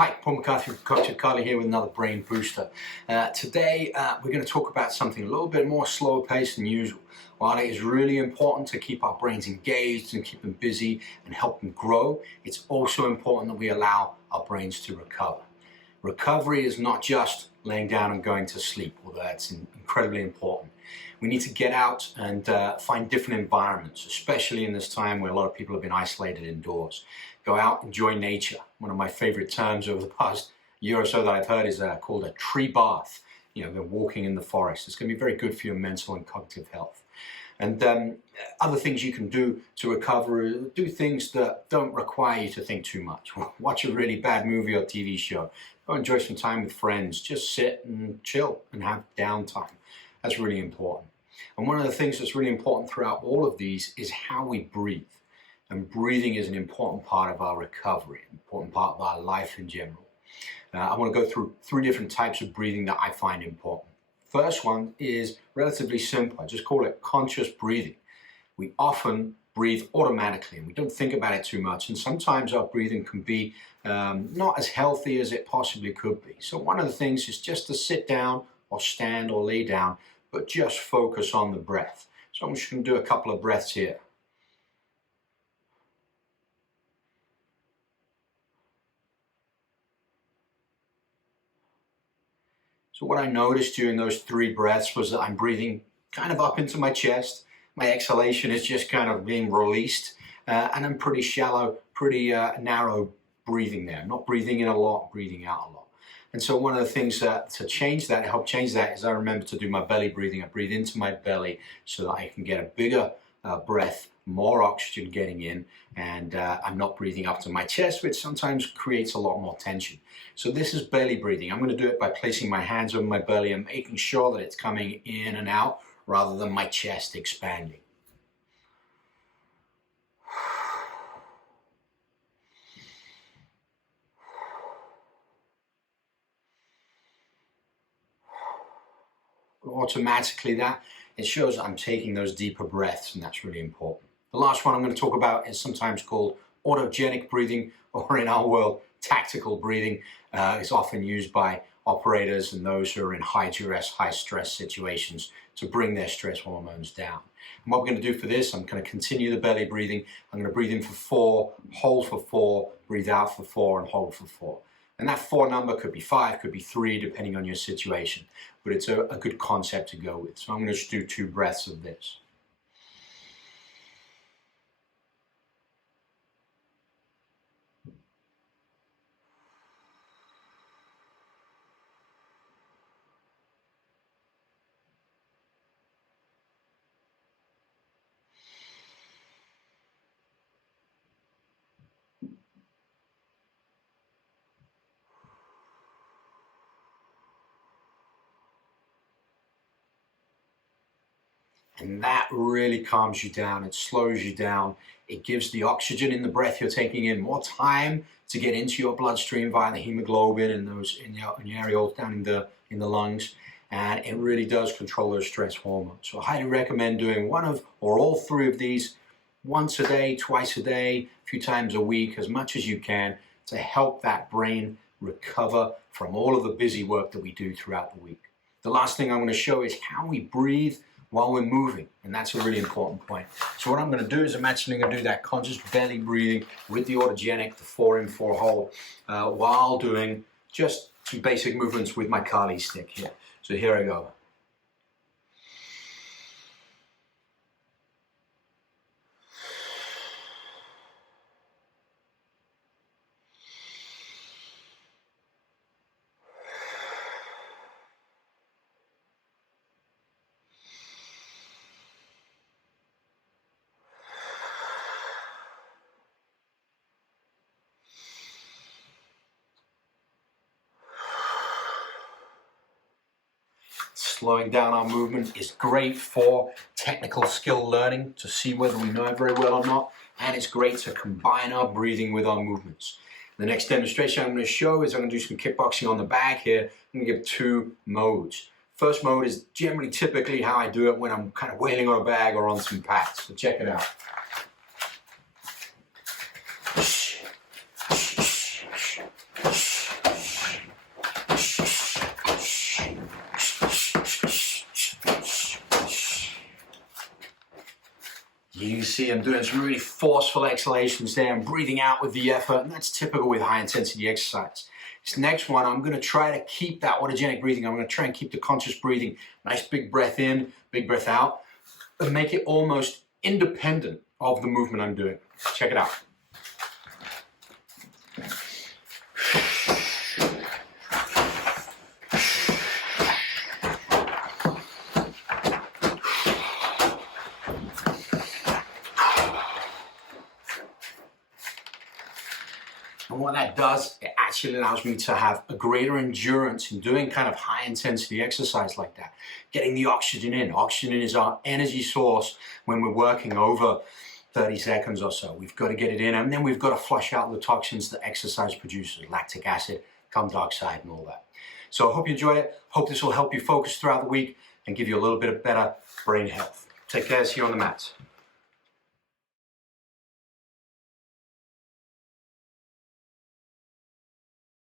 Hi, Paul McCarthy from Coach Carly here with another Brain Booster. Today we're going to talk about something a little bit more slower paced than usual. While it is really important to keep our brains engaged and keep them busy and help them grow, it's also important that we allow our brains to recover. Recovery is not just laying down and going to sleep, although that's incredibly important. We need to get out and find different environments, especially in this time where a lot of people have been isolated indoors. Go out, enjoy nature. One of my favorite terms over the past year or so that I've heard is called a tree bath. You know, walking in the forest. It's going to be very good for your mental and cognitive health. And other things you can do to recover, do things that don't require you to think too much. Watch a really bad movie or TV show. Go enjoy some time with friends. Just sit and chill and have downtime. That's really important. And one of the things that's really important throughout all of these is how we breathe. And breathing is an important part of our recovery, an important part of our life in general. I want to go through 3 different types of breathing that I find important. First one is relatively simple. I just call it conscious breathing. We often breathe automatically and we don't think about it too much. And sometimes our breathing can be not as healthy as it possibly could be. So one of the things is just to sit down or stand or lay down, but just focus on the breath. So I'm just going to do a couple of breaths here. So what I noticed during those 3 breaths was that I'm breathing kind of up into my chest. My exhalation is just kind of being released. And I'm pretty shallow, pretty narrow breathing there. Not breathing in a lot, breathing out a lot. And so one of the things to change that, help change that, is I remember to do my belly breathing. I breathe into my belly so that I can get a bigger breath, more oxygen getting in, and I'm not breathing up to my chest, which sometimes creates a lot more tension. So this is belly breathing. I'm going to do it by placing my hands over my belly and making sure that it's coming in and out rather than my chest expanding. Automatically it shows I'm taking those deeper breaths, and that's really important. The last one I'm going to talk about is sometimes called autogenic breathing, or in our world, tactical breathing. It's often used by operators and those who are in high duress, high stress situations to bring their stress hormones down. And what we're going to do for this, I'm going to continue the belly breathing. I'm going to breathe in for 4, hold for 4, breathe out for 4, and hold for 4. And that 4 number could be 5, could be 3, depending on your situation. But it's a good concept to go with. So I'm going to just do 2 breaths of this. And that really calms you down. It slows you down. It gives the oxygen in the breath you're taking in more time to get into your bloodstream via the hemoglobin and those in your areoles down in the lungs. And it really does control those stress hormones. So I highly recommend doing one of or all 3 of these once a day, twice a day, a few times a week, as much as you can, to help that brain recover from all of the busy work that we do throughout the week. The last thing I'm going to show is how we breathe while we're moving, and that's a really important point. So what I'm going to do is I'm actually going to do that conscious belly breathing with the autogenic, the 4 in, 4 hold, while doing just some basic movements with my Kali stick here. So here I go. Slowing down our movement is great for technical skill learning, to see whether we know it very well or not, and it's great to combine our breathing with our movements. The next demonstration I'm going to show is I'm going to do some kickboxing on the bag here. I'm going to give 2 modes. First mode is generally typically how I do it when I'm kind of wailing on a bag or on some pads. So check it out. You can see I'm doing some really forceful exhalations there. I'm breathing out with the effort, and that's typical with high intensity exercise. This next one, I'm going to try to keep that autogenic breathing. I'm going to try and keep the conscious breathing. Nice big breath in, big breath out, and make it almost independent of the movement I'm doing. Check it out. And what that does, it actually allows me to have a greater endurance in doing kind of high intensity exercise like that. Getting the oxygen in. Oxygen is our energy source when we're working over 30 seconds or so. We've got to get it in, and then we've got to flush out the toxins that exercise produces, lactic acid, carbon dioxide, and all that. So I hope you enjoyed it. Hope this will help you focus throughout the week and give you a little bit of better brain health. Take care, see you on the mats.